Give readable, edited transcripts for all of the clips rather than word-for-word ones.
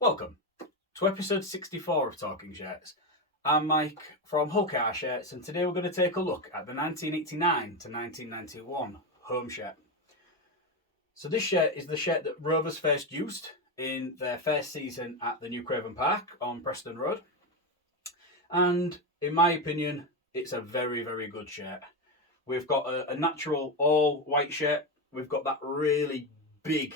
Welcome to episode 64 of Talking Shirts. I'm Mike from Hull Car Shirts, and today we're going to take a look at the 1989 to 1991 home shirt. So this shirt is the shirt that Rovers first used in their first season at the new Craven Park on Preston Road. And in my opinion, it's a very, very good shirt. We've got a natural all white shirt. We've got that really big,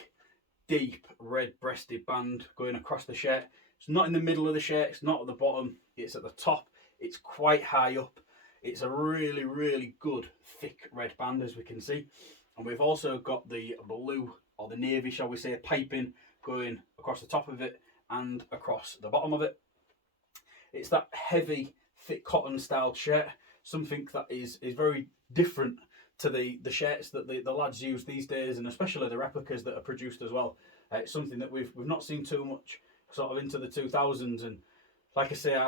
deep red-breasted band going across the shirt. It's not in the middle of the shirt. It's not at the bottom. It's at the top. It's quite high up. It's a really, really good, thick red band, as we can see. And we've also got the blue, or the navy, shall we say, piping going across the top of it and across the bottom of it. It's that heavy, thick cotton-styled shirt, something that is very different to the shirts that the lads use these days, and especially the replicas that are produced as well. It's something that we've not seen too much sort of into the 2000s, and like I say,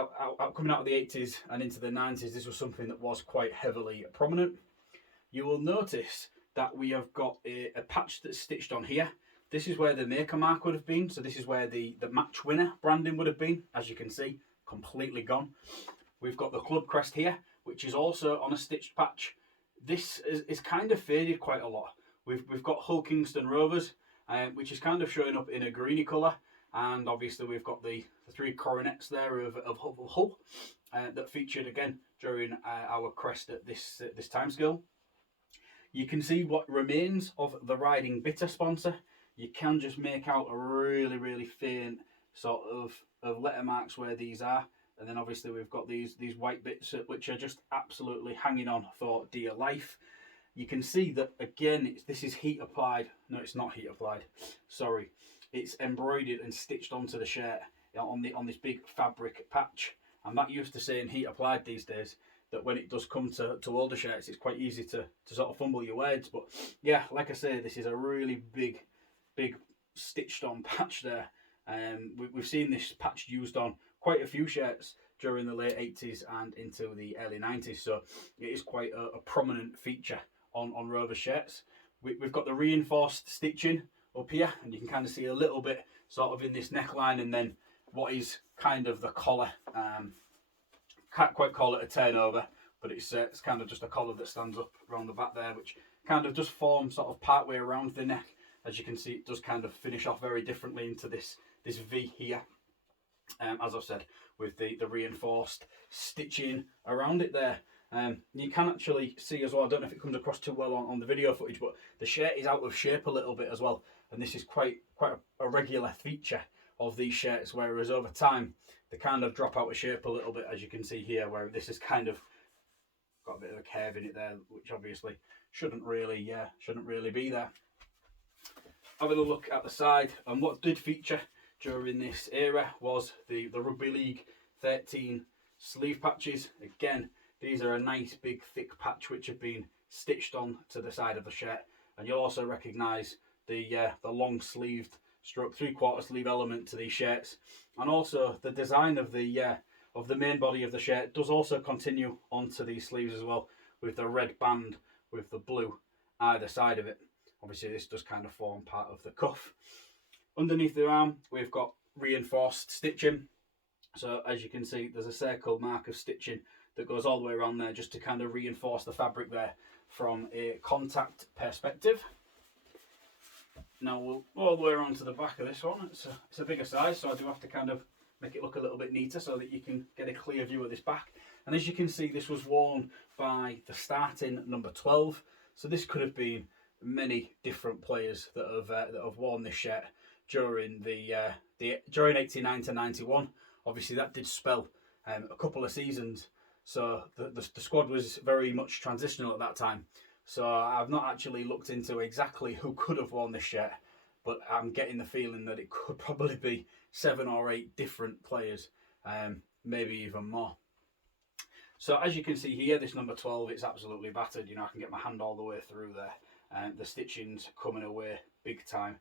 coming out of the 80s and into the 90s, this was something that was quite heavily prominent. You will notice that we have got a patch that's stitched on here. This is where the maker mark would have been, so this is where the match winner branding would have been. As you can see, completely gone. We've got the club crest here, which is also on a stitched patch. This is kind of faded quite a lot. We've got Hull Kingston Rovers, which is kind of showing up in a greeny colour, and obviously we've got the three coronets there of Hull that featured again during our crest at this time scale. You can see what remains of the Riding Bitter sponsor. You can just make out a really, really faint sort of letter marks where these are. And then obviously we've got these white bits which are just absolutely hanging on for dear life. You can see that again, this is heat applied. No, it's not heat applied. Sorry, it's embroidered and stitched onto the shirt on this big fabric patch. I'm not used to saying heat applied these days. That when it does come to older shirts, it's quite easy to sort of fumble your words. But yeah, like I say, this is a really big stitched on patch there. We've seen this patch used on quite a few shirts during the late 80s and into the early 90s, so it is quite a prominent feature on Rovers shirts. We've got the reinforced stitching up here, and you can kind of see a little bit sort of in this neckline, and then what is kind of the collar. Can't quite call it a turnover, but it's kind of just a collar that stands up around the back there, which kind of just forms sort of part way around the neck. As you can see, it does kind of finish off very differently into this V here. As I've said, with the reinforced stitching around it there. You can actually see as well, I don't know if it comes across too well on the video footage, but the shirt is out of shape a little bit as well. And this is quite a regular feature of these shirts, whereas over time, they kind of drop out of shape a little bit, as you can see here, where this is kind of got a bit of a curve in it there, which obviously shouldn't really be there. Having a look at the side, and what did feature during this era was the Rugby League 13 sleeve patches. Again, these are a nice big thick patch which have been stitched on to the side of the shirt, and you'll also recognise the long sleeved stroke 3/4 sleeve element to these shirts, and also the design of the main body of the shirt does also continue onto these sleeves as well, with the red band with the blue either side of it. Obviously this does kind of form part of the cuff. Underneath the arm we've got reinforced stitching, so as you can see there's a circle mark of stitching that goes all the way around there just to kind of reinforce the fabric there from a contact perspective. Now we'll go all the way around to the back of this one. It's a bigger size, so I do have to kind of make it look a little bit neater so that you can get a clear view of this back. And as you can see, this was worn by the starting number 12. So this could have been many different players that have worn this shirt during during 89 to 91. Obviously, that did spell a couple of seasons. So the squad was very much transitional at that time. So I've not actually looked into exactly who could have worn this shirt, but I'm getting the feeling that it could probably be 7 or 8 different players, maybe even more. So as you can see here, this number 12, it's absolutely battered. You know, I can get my hand all the way through there. The stitching's coming away big time.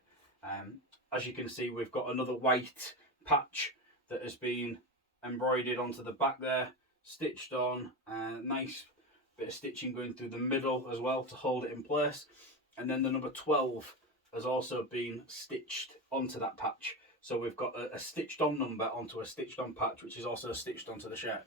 As you can see, we've got another white patch that has been embroidered onto the back there, stitched on, nice bit of stitching going through the middle as well to hold it in place. And then the number 12 has also been stitched onto that patch. So we've got a stitched on number onto a stitched on patch, which is also stitched onto the shirt.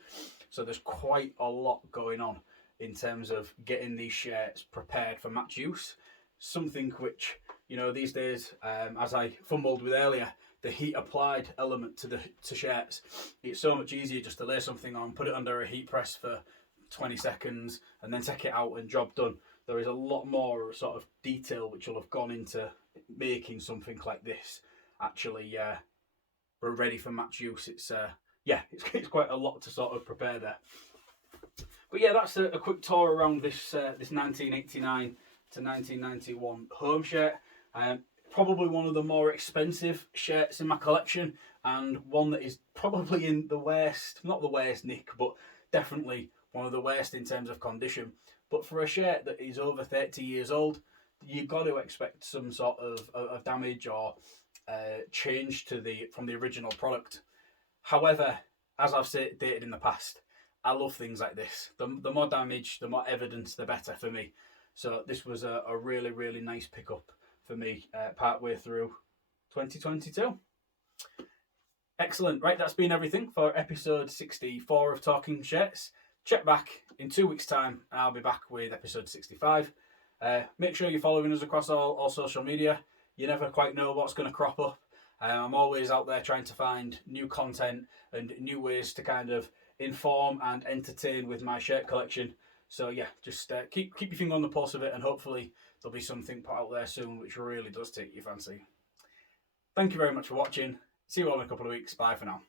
So there's quite a lot going on in terms of getting these shirts prepared for match use. Something which, you know, these days, as I fumbled with earlier, the heat applied element to shirts, it's so much easier just to lay something on, put it under a heat press for 20 seconds and then take it out and job done. There is a lot more sort of detail which will have gone into making something like this actually ready for match use. It's quite a lot to sort of prepare there. But yeah, that's a quick tour around this 1989 to 1991 home shirt. Probably one of the more expensive shirts in my collection, and one that is probably in the worst, not the worst nick, but definitely one of the worst in terms of condition. But for a shirt that is over 30 years old, you've got to expect some sort of damage or change from the original product. However, as I've stated in the past, I love things like this. The more damage, the more evidence, the better for me. So this was a really, really nice pickup for me partway through 2022. Excellent. Right, that's been everything for episode 64 of Talking Shirts. Check back in 2 weeks' time and I'll be back with episode 65. Make sure you're following us across all social media. You never quite know what's going to crop up. I'm always out there trying to find new content and new ways to kind of inform and entertain with my shirt collection. So yeah, just keep your finger on the pulse of it, and hopefully there'll be something put out there soon which really does take your fancy. Thank you very much for watching. See you all in a couple of weeks. Bye for now.